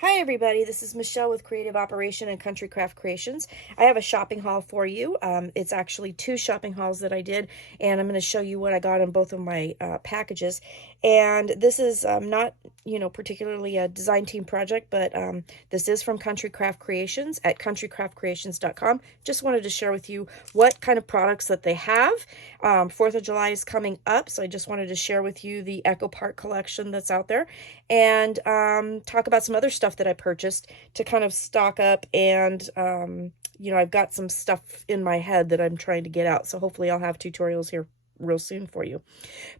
Hi everybody, this is Michelle with Creative Operation and Country Craft Creations. I have a shopping haul for you. It's actually two shopping hauls that I did, and I'm going to show you what I got in both of my packages. And this is not, particularly a design team project, but this is from Country Craft Creations at countrycraftcreations.com. Just wanted to share with you what kind of products that they have. 4th of July is coming up, so I just wanted to share with you the Echo Park collection that's out there and talk about some other stuff that I purchased to kind of stock up. And I've got some stuff in my head that I'm trying to get out, so hopefully I'll have tutorials here real soon for you.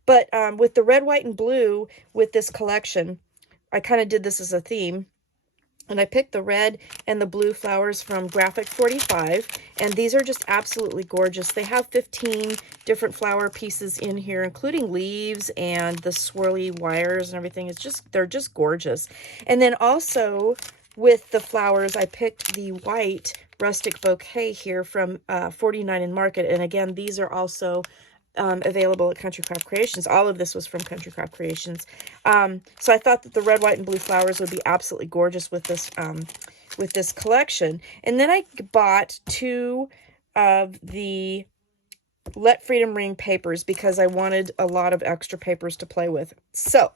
But with the red, white, and blue with this collection, I kind of did this as a theme. And I picked the red and the blue flowers from Graphic 45, and these are just absolutely gorgeous. They have 15 different flower pieces in here, including leaves and the swirly wires and everything. They're just gorgeous. And then also with the flowers, I picked the white rustic bouquet here from 49 in Market. And again, these are also available at Country Craft Creations. All of this was from Country Craft Creations. So I thought that the red, white, and blue flowers would be absolutely gorgeous with this collection. And then I bought two of the Let Freedom Ring papers because I wanted a lot of extra papers to play with. So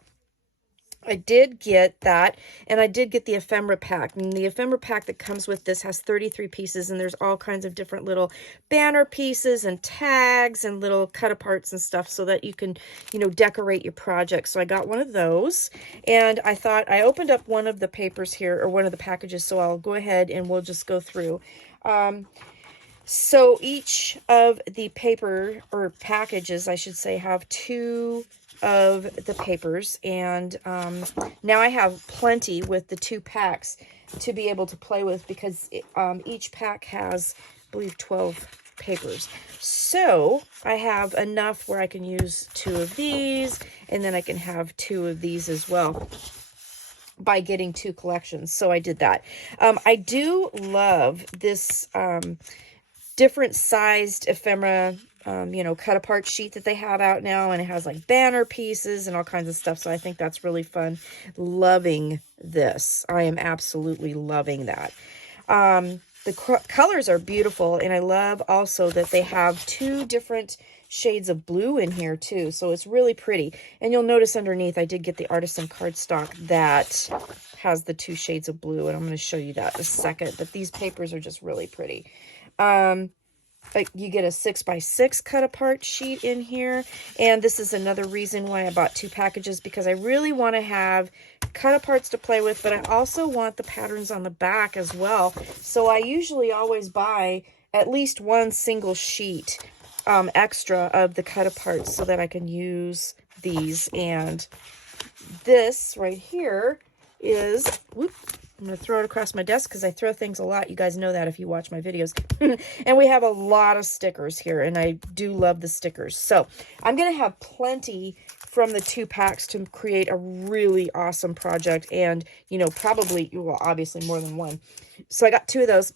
I did get that, and I did get the ephemera pack. And the ephemera pack that comes with this has 33 pieces, and there's all kinds of different little banner pieces and tags and little cut aparts and stuff so that you can, decorate your project. So I got one of those, and I thought I opened up one of the papers here, or one of the packages, so I'll go ahead and we'll just go through. So each of the paper, or packages, I should say, have two of the papers, and now I have plenty with the two packs to be able to play with, because each pack has, I believe, 12 papers. So I have enough where I can use two of these, and then I can have two of these as well by getting two collections. So I did that. I do love this different sized ephemera cut apart sheet that they have out now, and it has like banner pieces and all kinds of stuff. So I think that's really fun. Loving this. I am absolutely loving that. The colors are beautiful, and I love also that they have two different shades of blue in here too. So it's really pretty. And you'll notice underneath I did get the artisan cardstock that has the two shades of blue, and I'm going to show you that in a second. But these papers are just really pretty. You get a 6x6 cut apart sheet in here, and this is another reason why I bought two packages, because I really want to have cut aparts to play with, but I also want the patterns on the back as well. So I usually always buy at least one single sheet extra of the cut aparts so that I can use these. And this right here is, whoop, I'm going to throw it across my desk because I throw things a lot. You guys know that if you watch my videos. And we have a lot of stickers here, and I do love the stickers. So I'm going to have plenty from the two packs to create a really awesome project, and, probably, well, obviously more than one. So I got two of those.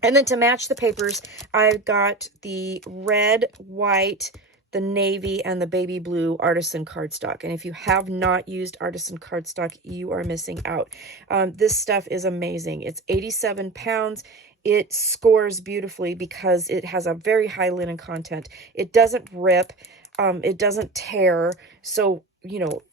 And then to match the papers, I've got the red, white, the navy, and the baby blue artisan cardstock. And if you have not used artisan cardstock, you are missing out. This stuff is amazing. It's 87 pounds. It scores beautifully because it has a very high linen content. It doesn't rip. It doesn't tear. So,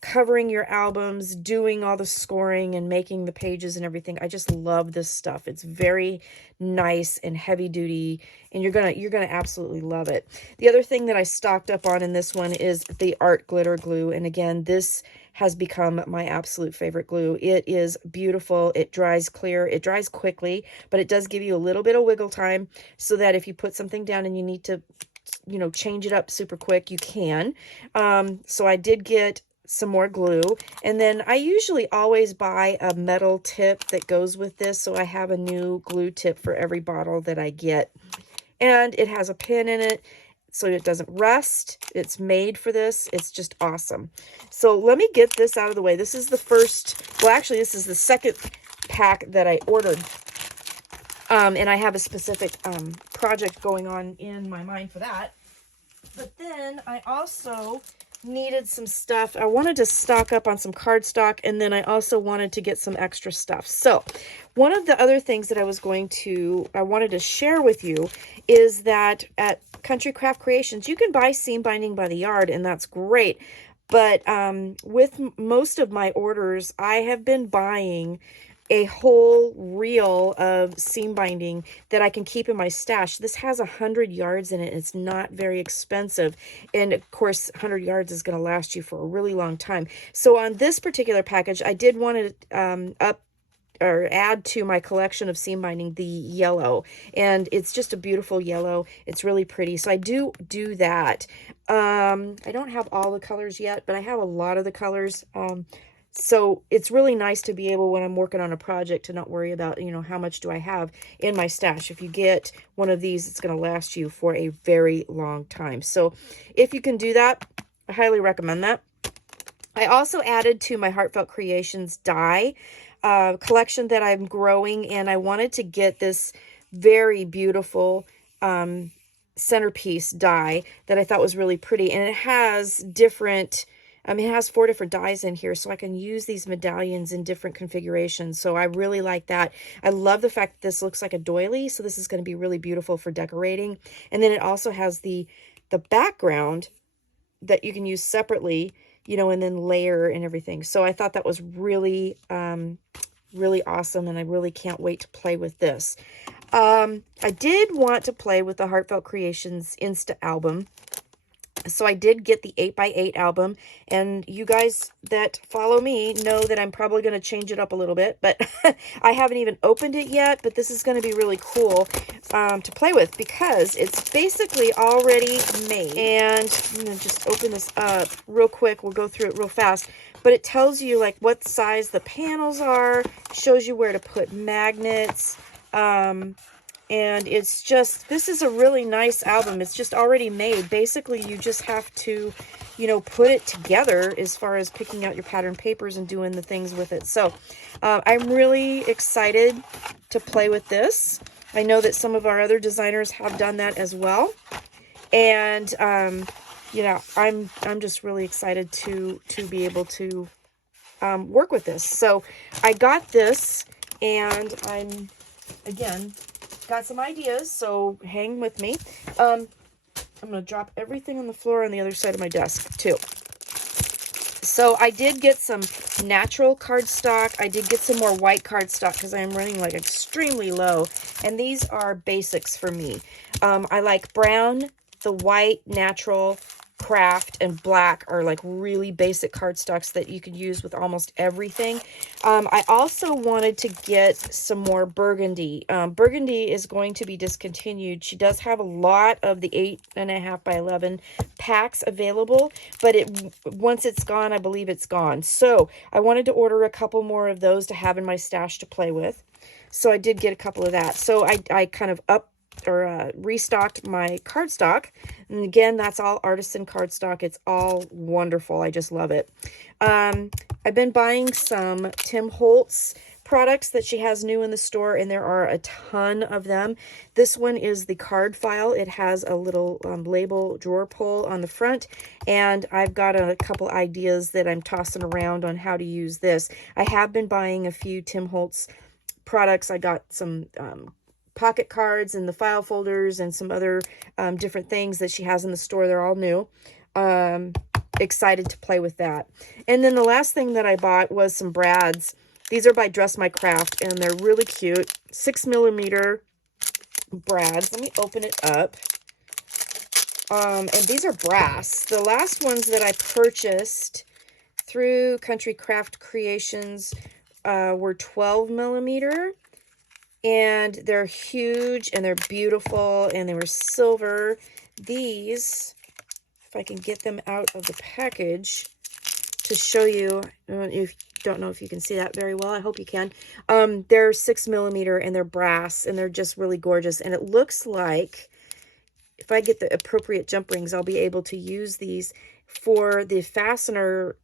covering your albums, doing all the scoring and making the pages and everything. I just love this stuff. It's very nice and heavy duty, and you're gonna absolutely love it. The other thing that I stocked up on in this one is the art glitter glue. And again, this has become my absolute favorite glue. It is beautiful. It dries clear. It dries quickly, but it does give you a little bit of wiggle time so that if you put something down and you need to change it up super quick, you can. So I did get some more glue, and then I usually always buy a metal tip that goes with this, so I have a new glue tip for every bottle that I get. And it has a pin in it so it doesn't rust. It's made for this. It's just awesome. So let me get this out of the way. This is the first, well, actually this is the second pack that I ordered. And I have a specific project going on in my mind for that. But then I also needed some stuff. I wanted to stock up on some cardstock, and then I also wanted to get some extra stuff. So one of the other things that I wanted to share with you is that at Country Craft Creations, you can buy seam binding by the yard, and that's great. But with most of my orders, I have been buying a whole reel of seam binding that I can keep in my stash. This has 100 yards in it. It's not very expensive. And of course, 100 yards is going to last you for a really long time. So on this particular package, I did want to add to my collection of seam binding the yellow, and it's just a beautiful yellow. It's really pretty, so I do that. I don't have all the colors yet, but I have a lot of the colors. So it's really nice to be able, when I'm working on a project, to not worry about, you know, how much do I have in my stash. If you get one of these, it's going to last you for a very long time. So if you can do that, I highly recommend that. I also added to my Heartfelt Creations die collection that I'm growing, and I wanted to get this very beautiful centerpiece die that I thought was really pretty. And it has different, it has 4 different dies in here, so I can use these medallions in different configurations. So I really like that. I love the fact that this looks like a doily, so this is going to be really beautiful for decorating. And then it also has the background that you can use separately, you know, and then layer and everything. So I thought that was really, really awesome, and I really can't wait to play with this. I did want to play with the Heartfelt Creations Insta album. So I did get the 8x8 album, and you guys that follow me know that I'm probably going to change it up a little bit, but I haven't even opened it yet. But this is going to be really cool to play with, because it's basically already made. And I'm going to just open this up real quick. We'll go through it real fast, but it tells you like what size the panels are, shows you where to put magnets, and it's just, this is a really nice album. It's just already made. Basically, you just have to, you know, put it together as far as picking out your pattern papers and doing the things with it. So I'm really excited to play with this. I know that some of our other designers have done that as well. And, you know, I'm just really excited to be able to work with this. So I got this, and I'm, again, got some ideas, so hang with me. I'm going to drop everything on the floor on the other side of my desk, too. So I did get some natural cardstock. I did get some more white cardstock because I am running like extremely low. And these are basics for me. I like brown, the white, natural, craft, and black are like really basic cardstocks that you could use with almost everything. I also wanted to get some more burgundy. Burgundy is going to be discontinued. She does have a lot of the 8.5 by 11 packs available, but once it's gone, I believe it's gone. So I wanted to order a couple more of those to have in my stash to play with. So I did get a couple of that. So I kind of restocked my cardstock, and again, that's all artisan cardstock. It's all wonderful. I just love it. I've been buying some Tim Holtz products that she has new in the store, and there are a ton of them. This one is the card file. It has a little label drawer pull on the front, and I've got a couple ideas that I'm tossing around on how to use this. I have been buying a few Tim Holtz products. I got some pocket cards and the file folders and some other different things that she has in the store. They're all new. Excited to play with that. And then the last thing that I bought was some brads. These are by Dress My Craft, and they're really cute. 6mm brads. Let me open it up. And these are brass. The last ones that I purchased through Country Craft Creations were 12mm. And they're huge, and they're beautiful, and they were silver. These, if I can get them out of the package to show you, if don't know if you can see that very well, I hope you can. They're 6mm, and they're brass, and they're just really gorgeous. And it looks like, if I get the appropriate jump rings, I'll be able to use these for the fastener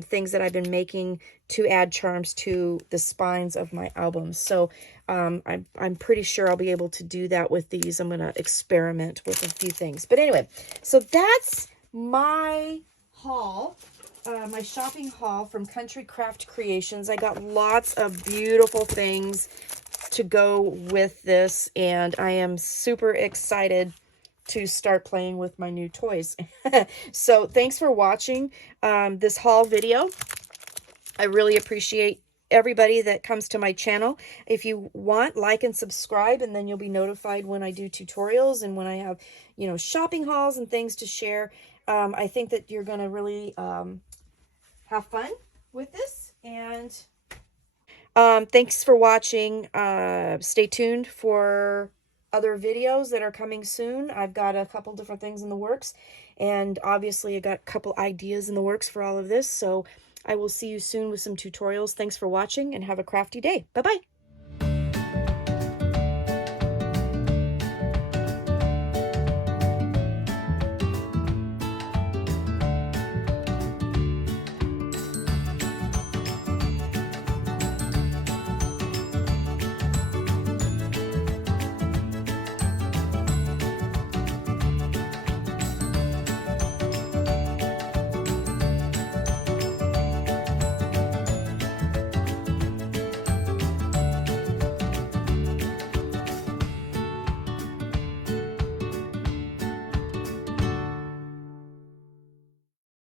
things that I've been making to add charms to the spines of my albums. So I'm pretty sure I'll be able to do that with these. I'm going to experiment with a few things. But anyway, so that's my haul, my shopping haul from Country Craft Creations. I got lots of beautiful things to go with this, and I am super excited to start playing with my new toys. So thanks for watching this haul video. I really appreciate everybody that comes to my channel. If you want, like and subscribe, and then you'll be notified when I do tutorials and when I have, you know, shopping hauls and things to share. I think that you're going to really have fun with this. And thanks for watching. Stay tuned for other videos that are coming soon. I've got a couple different things in the works, and obviously I got a couple ideas in the works for all of this. So I will see you soon with some tutorials. Thanks for watching, and have a crafty day. Bye-bye.